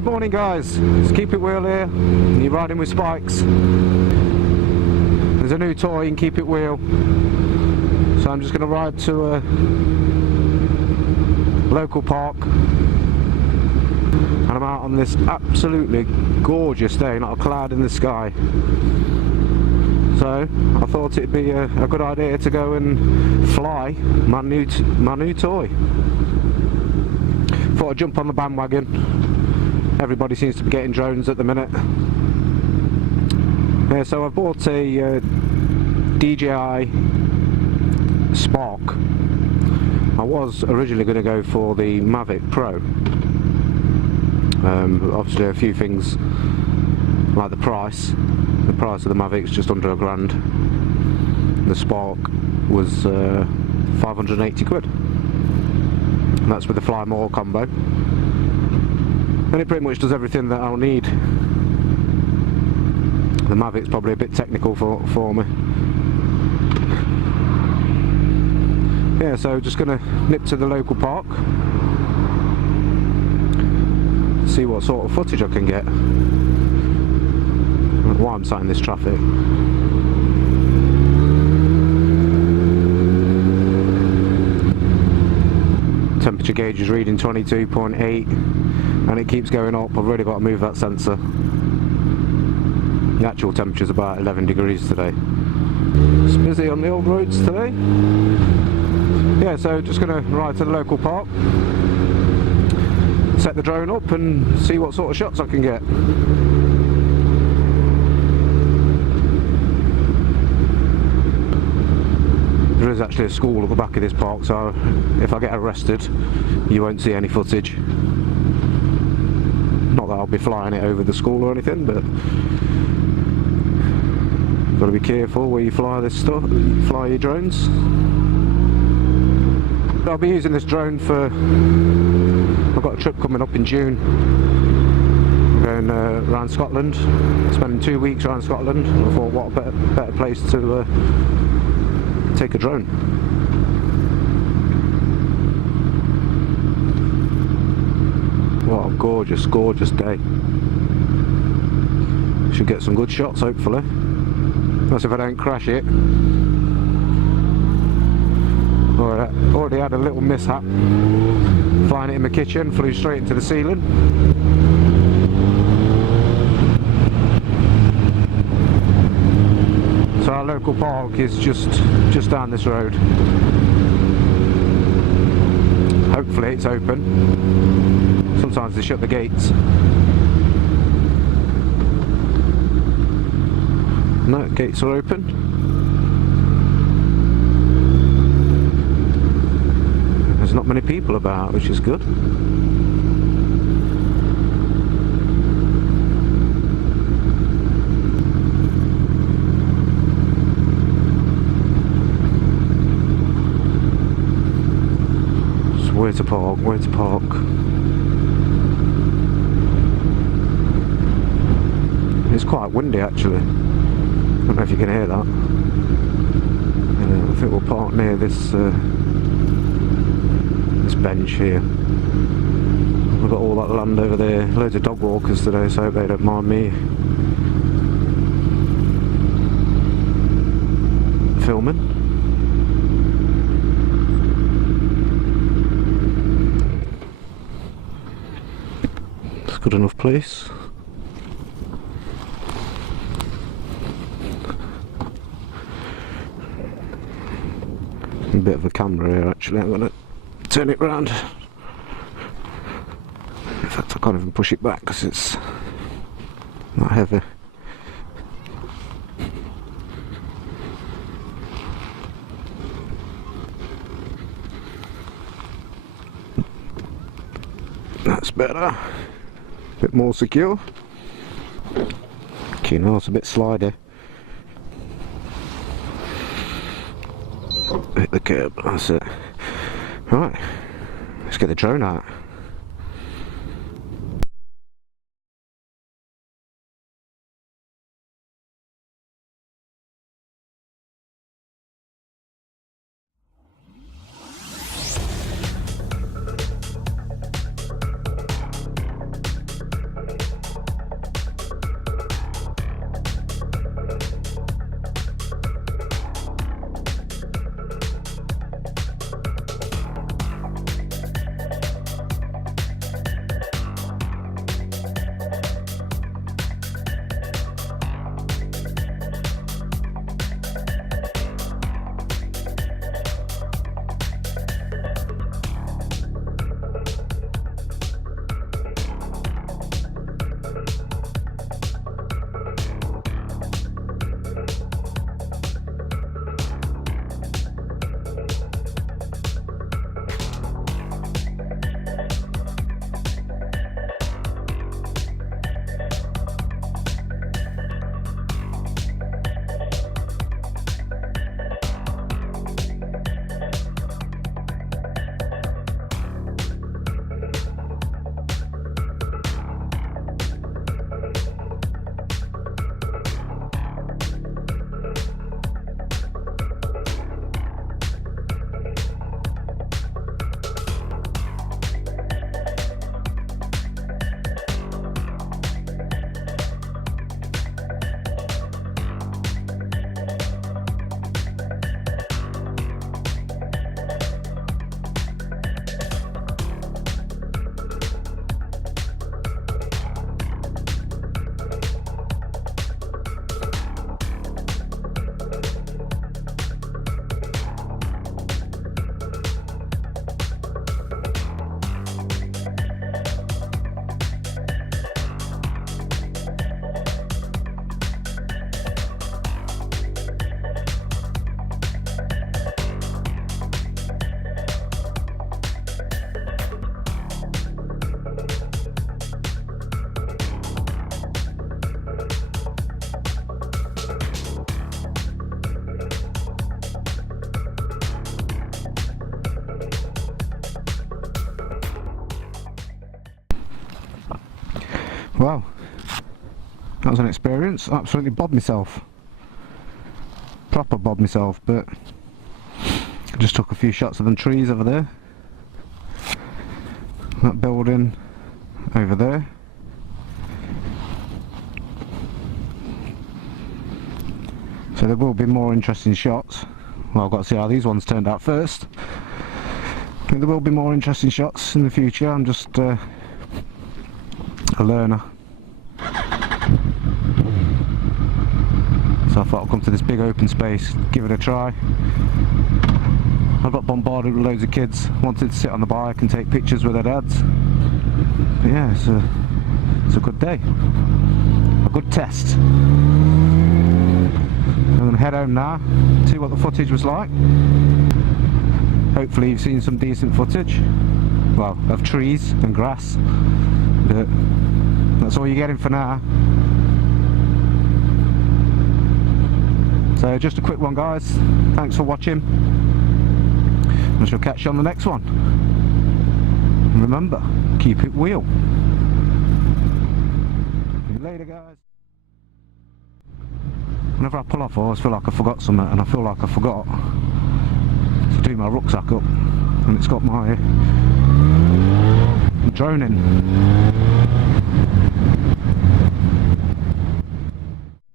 Good morning guys, it's Keep It Wheel here, you're riding with spikes. There's a new toy in Keep It Wheel, so I'm just going to ride to a local park, and I'm out on this absolutely gorgeous day, not a cloud in the sky. So I thought it'd be a good idea to go and fly my new toy. Thought I'd jump on the bandwagon. Everybody seems to be getting drones at the minute. Yeah, so I bought a DJI Spark. I was originally going to go for the Mavic Pro. Obviously a few things like the price of the Mavic's just under £1,000. The Spark was 580 quid. And that's with the Fly More combo. And it pretty much does everything that I'll need. The Mavic's probably a bit technical for me. Yeah, so just gonna nip to the local park, see what sort of footage I can get. I don't know why I'm sat in this traffic. Temperature gauge is reading 22.8 and it keeps going up. I've really got to move that sensor. The actual temperature is about 11 degrees today. It's busy on the old roads today. Yeah, so just going to ride to the local park, set the drone up and see what sort of shots I can get. There is actually a school at the back of this park, so if I get arrested you won't see any footage. Not that I'll be flying it over the school or anything, but got to be careful where you fly this stuff, fly your drones. I'll be using this drone for, I've got a trip coming up in June. I'm going around Scotland, spending 2 weeks around Scotland. I thought what a better place to take a drone. What a gorgeous, gorgeous day. Should get some good shots hopefully. That's if I don't crash it. Already had a little mishap. Flying it in my kitchen, flew straight into the ceiling. So our local park is just down this road. Hopefully it's open. Sometimes they shut the gates. No, gates are open. There's not many people about, which is good. So where to park, where to park? It's quite windy actually. I don't know if you can hear that. I think we'll park near this this bench here. We've got all that land over there. Loads of dog walkers today, so I hope they don't mind me filming. It's a good enough place. A bit of a camera here actually, I'm going to turn it round. In fact I can't even push it back because it's not heavy. That's better. A bit more secure. Okay, now it's a bit slidey. Hit the curb, that's it. Right, let's get the drone out. Well, that was an experience. Absolutely bobbed myself. Proper bobbed myself, but I just took a few shots of them trees over there. That building over there. So there will be more interesting shots. Well, I've got to see how these ones turned out first. But there will be more interesting shots in the future. I'm just a learner. So I thought I'd come to this big open space, give it a try. I got bombarded with loads of kids wanted to sit on the bike and take pictures with their dads. But yeah, it's a good day. A good test. I'm going to head home now, see what the footage was like. Hopefully you've seen some decent footage, well, of trees and grass, but that's all you're getting for now. So just a quick one, guys. Thanks for watching. I shall catch you on the next one. And remember, keep it real. See you later, guys. Whenever I pull off, I always feel like I forgot something, and I feel like I forgot to do my rucksack up, and it's got my drone in.